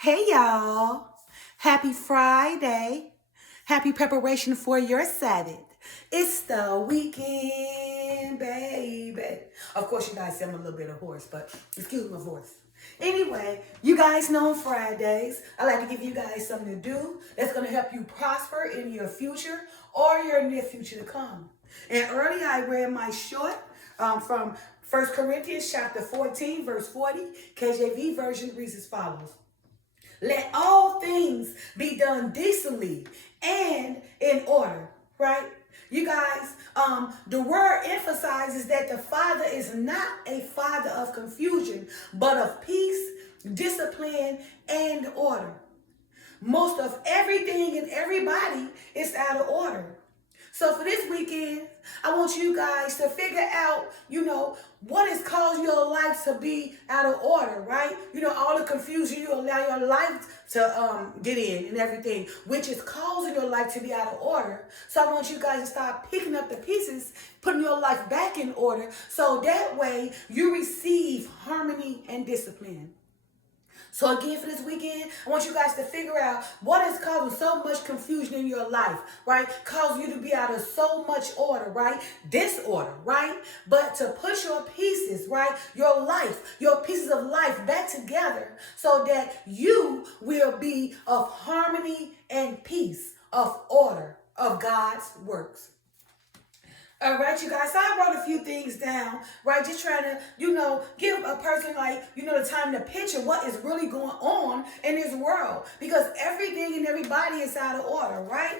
Hey y'all. Happy Friday. Happy preparation for your Sabbath. It's the weekend, baby. Of course, you guys see I'm a little bit of hoarse, but excuse my voice. Anyway, you guys know on Fridays, I like to give you guys something to do that's going to help you prosper in your future or your near future to come. And earlier I read my short from 1 Corinthians chapter 14, verse 40. KJV version reads as follows. Let all things be done decently and in order, right? You guys, the word emphasizes that the Father is not a father of confusion, but of peace, discipline, and order. Most of everything and everybody is out of order. So for this weekend, I want you guys to figure out, what is causing your life to be out of order, right? All the confusion you allow your life to get in and everything, which is causing your life to be out of order. So I want you guys to start picking up the pieces, putting your life back in order, so that way you receive harmony and discipline. So again, for this weekend, I want you guys to figure out what is causing so much confusion in your life, right? Causing you to be out of so much order, right? Disorder, right? But to put your pieces, right? Your life, your pieces of life back together so that you will be of harmony and peace, of order, of God's works. All right, you guys. So I wrote a few things down, right? Just trying to, give a person the time to picture what is really going on in this world. Because everything and everybody is out of order, right?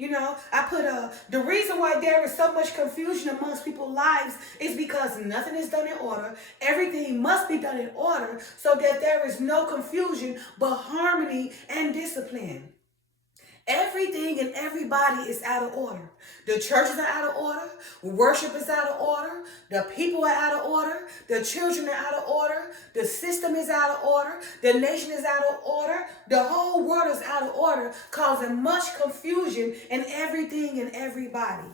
I put the reason why there is so much confusion amongst people's lives is because nothing is done in order. Everything must be done in order so that there is no confusion but harmony and discipline. Everything and everybody is out of order. The churches are out of order. Worship is out of order. The people are out of order. The children are out of order. The system is out of order. The nation is out of order. The whole world is out of order, causing much confusion in everything and everybody.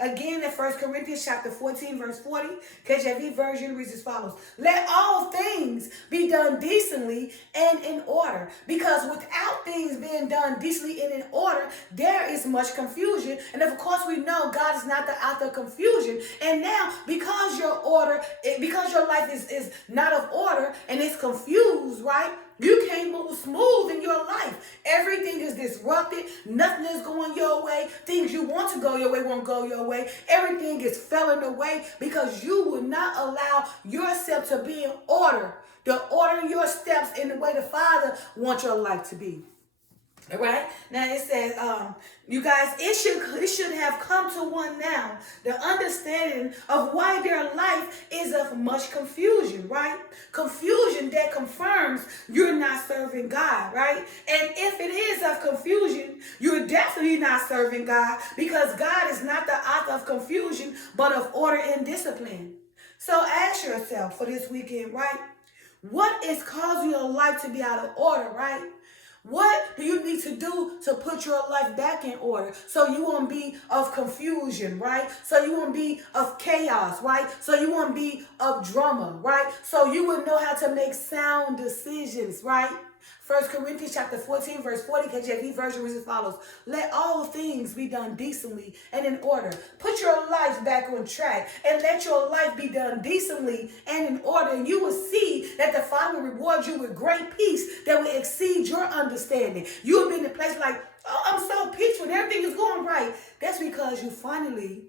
Again, in 1 Corinthians chapter 14, verse 40, KJV version reads as follows. Let all things be done decently and in order. Because without things being done decently and in order, there is much confusion. And of course, we know God is not the author of confusion. And now, because your life is not of order and it's confused, right? You can't move smooth in your life. Everything is disrupted. Nothing is going your way. Things you want to go your way won't go your way. Everything is falling away because you will not allow yourself to be in order. To order your steps in the way the Father wants your life to be. All right. Now it says, you guys, it should have come to one now, the understanding of why their life is of much confusion, right? Confusion that confirms you're not serving God, right? And if it is of confusion, you're definitely not serving God because God is not the author of confusion, but of order and discipline. So ask yourself for this weekend, right? What is causing your life to be out of order, right? What do you need to do to put your life back in order so you won't be of confusion, right? So you won't be of chaos, right? So you won't be of drama, right? So you will know how to make sound decisions, right? 1 Corinthians chapter 14, verse 40, KJV version reads as follows. Let all things be done decently and in order. Put your life back on track and let your life be done decently and in order. And you will see that the Father will reward you with great peace that will exceed your understanding. You will be in a place like, oh, I'm so peaceful and everything is going right. That's because you finally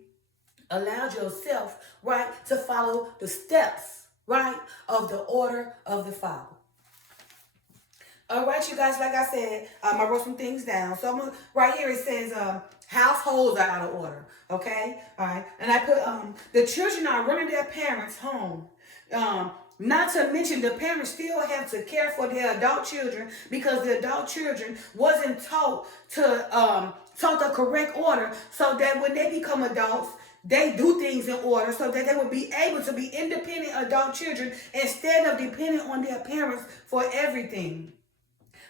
allowed yourself, right, to follow the steps, right, of the order of the Father. All right, you guys, like I said, I wrote some things down. So right here it says households are out of order, okay? All right, and I put the children are running their parents home. Not to mention the parents still have to care for their adult children because the adult children wasn't taught the correct order so that when they become adults, they do things in order so that they will be able to be independent adult children instead of depending on their parents for everything.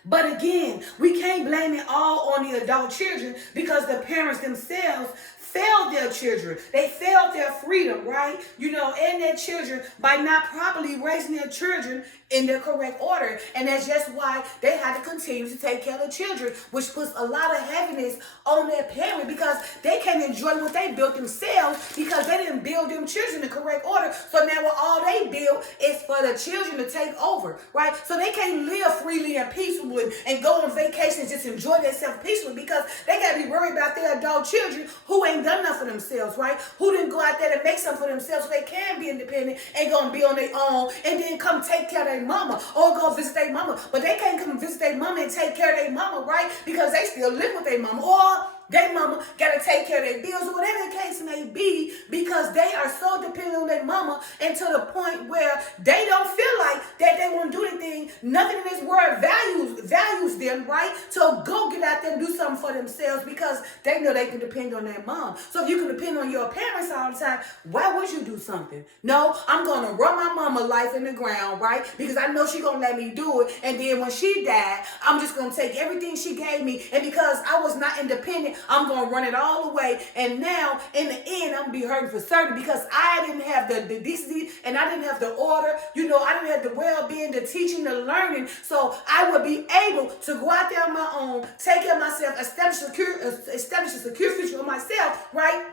But again, we can't blame it all on the adult children because the parents themselves failed their children. They failed their freedom, right? And their children by not properly raising their children in the correct order. And that's just why they had to continue to take care of the children, which puts a lot of heaviness on their parent because they can't enjoy what they built themselves because they didn't build them children in the correct order. So now what all they build is for the children to take over, right? So they can't live freely and peacefully and go on vacations, just enjoy themselves peacefully because they got to be worried about their adult children who ain't done nothing for themselves, right? Who didn't go out there and make something for themselves so they can be independent and go and be on their own and then come take care of their mama or go visit their mama. But they can't come visit their mama and take care of their mama, right? Because they still live with their mama or their mama got to take care of their bills or whatever the case may be because they are so dependent on their mama and to the point where they don't feel like that they want to do anything. Nothing in this world values them, right? So go get out there and do something for themselves because they know they can depend on their mom. So if you can depend on your parents all the time, why would you do something? No, I'm going to run my mama life in the ground, right? Because I know she's going to let me do it. And then when she died, I'm just going to take everything she gave me. And because I was not independent, I'm going to run it all the way. And now, in the end, I'm going to be hurting for certain because I didn't have the decency and I didn't have the order. You know, I didn't have the well-being, the teaching, the learning. So I would be able to go out there on my own, take care of myself, establish a secure future for myself, right?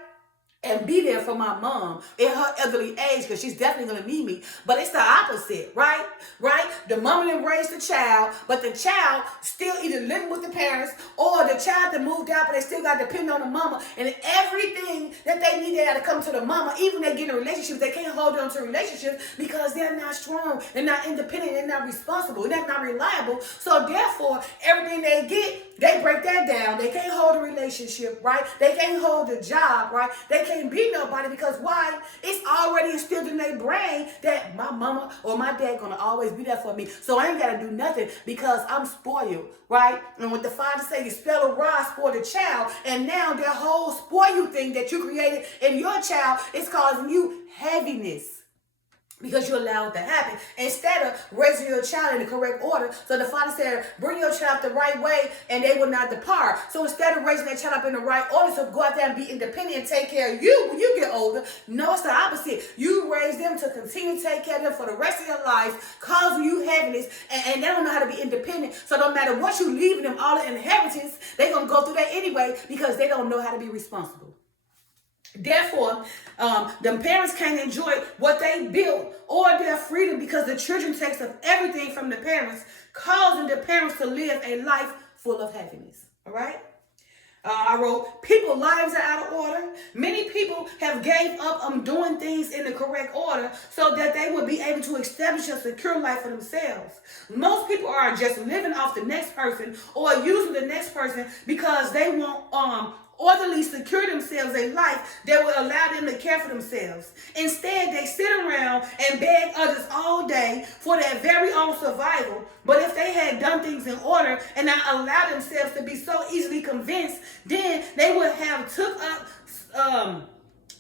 And be there for my mom in her elderly age because she's definitely going to need me. But it's the opposite, right? Right? The mom didn't raise the child, but the child still either living with the parents or the child that moved out, but they still got to depend on the mama. And everything that they need, they got to come to the mama. Even they get in relationships, they can't hold on to relationships because they're not strong. They're not independent. They're not responsible. They're not reliable. So therefore, everything they get, they break that down. They can't hold a relationship, right? They can't hold a job, right? They can't be nobody because why? It's already instilled in their brain that my mama or my dad gonna always be there for me. So I ain't gotta do nothing because I'm spoiled, right? And what the father say, you spell a rod, spoil the child. And now that whole spoil you thing that you created in your child is causing you heaviness. Because you allow it to happen instead of raising your child in the correct order. So the father said, bring your child up the right way and they will not depart. So instead of raising that child up in the right order, so go out there and be independent and take care of you when you get older. No, it's the opposite. You raise them to continue to take care of them for the rest of your life, causing you heaviness, and they don't know how to be independent. So no matter what you leave them, all the inheritance, they're going to go through that anyway because they don't know how to be responsible. Therefore, the parents can't enjoy what they built or their freedom because the children takes up everything from the parents, causing the parents to live a life full of happiness. All right? I wrote, people's lives are out of order. Many people have gave up on doing things in the correct order so that they would be able to establish a secure life for themselves. Most people are just living off the next person or using the next person because they want orderly secure themselves a life that will allow them to care for themselves. Instead, they sit around and beg others all day for their very own survival. But if they had done things in order and not allowed themselves to be so easily convinced, then they would have took up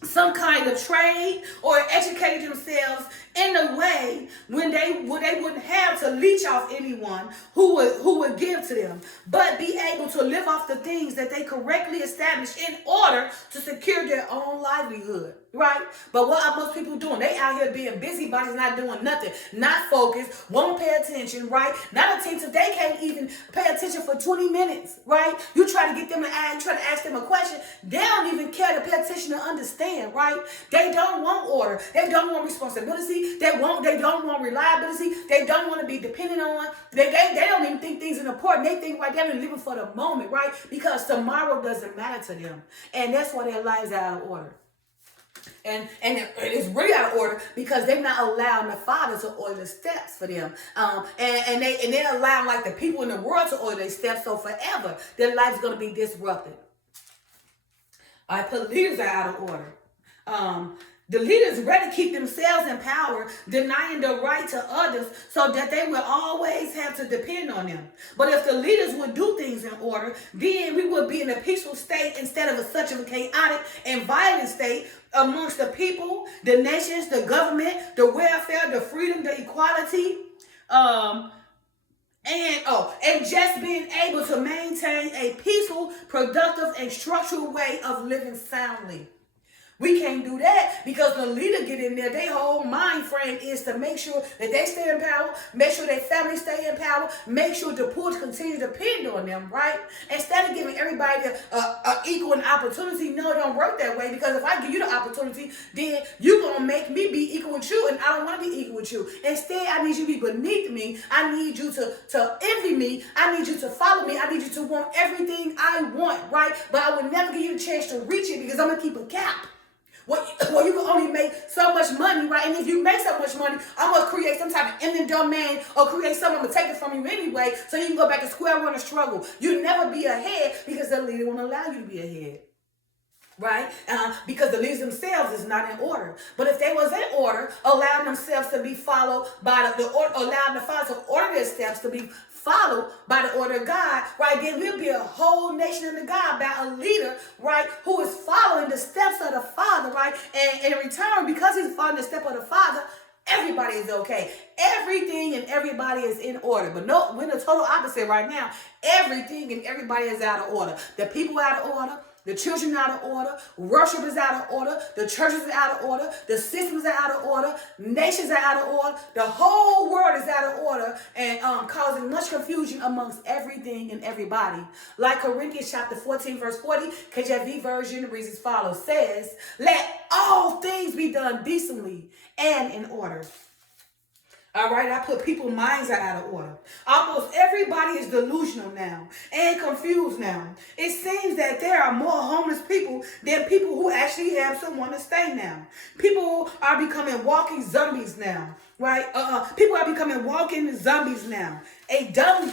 some kind of trade or educated themselves in a way when they wouldn't have to leech off anyone who would give to them, but be able to live off the things that they correctly established in order to secure their own livelihood, right? But what are most people doing? They out here being busybodies, not doing nothing, not focused, won't pay attention, right? Not attentive. They can't even pay attention for 20 minutes, right? You try to get them to try to ask them a question, they don't even care to pay attention and understand, right? They don't want order. They don't want responsibility. They don't want reliability. They don't want to be dependent on. They don't even think things are important. They think right, they're living for the moment, right? Because tomorrow doesn't matter to them. And that's why their lives are out of order. And it's really out of order because they're not allowing the Father to order the steps for them. And they're allowing like the people in the world to order their steps. So forever, their life's going to be disrupted. All right, but leaders are out of order. The leaders rather keep themselves in power, denying the right to others so that they will always have to depend on them. But if the leaders would do things in order, then we would be in a peaceful state instead of such a chaotic and violent state amongst the people, the nations, the government, the welfare, the freedom, the equality, and just being able to maintain a peaceful, productive, and structural way of living soundly. We can't do that because the leader get in there. Their whole mind frame is to make sure that they stay in power, make sure their family stay in power, make sure the poor continue to depend on them, right? Instead of giving everybody equal opportunity, no, it don't work that way, because if I give you the opportunity, then you're going to make me be equal with you, and I don't want to be equal with you. Instead, I need you to be beneath me. I need you to envy me. I need you to follow me. I need you to want everything I want, right? But I will never give you the chance to reach it because I'm going to keep a cap. Well, you can only make so much money, right? And if you make so much money, I'm going to create some type of ending domain or create something to take it from you anyway, so you can go back to square one and struggle. You'll never be ahead because the leader won't allow you to be ahead. Right? Because the leaders themselves is not in order. But if they was in order, allowing themselves to be followed by allowing the Father to order their steps to be followed by the order of God, right? Then we'll be a whole nation under God by a leader, right, who is following the steps of the Father, right? And in return, because he's following the step of the Father, everybody is okay. Everything and everybody is in order. But no, we're in the total opposite right now. Everything and everybody is out of order. The people are out of order. The children are out of order. Worship is out of order. The churches are out of order. The systems are out of order. Nations are out of order. The whole world is out of order and causing much confusion amongst everything and everybody. Like Corinthians chapter 14, verse 40, KJV version reads as follows, says, let all things be done decently and in order. All right, I put people's minds are out of order. Almost everybody is delusional now and confused now. It seems that there are more homeless people than people who actually have someone to stay now. People are becoming walking zombies now, right? People are becoming walking zombies now. A dumb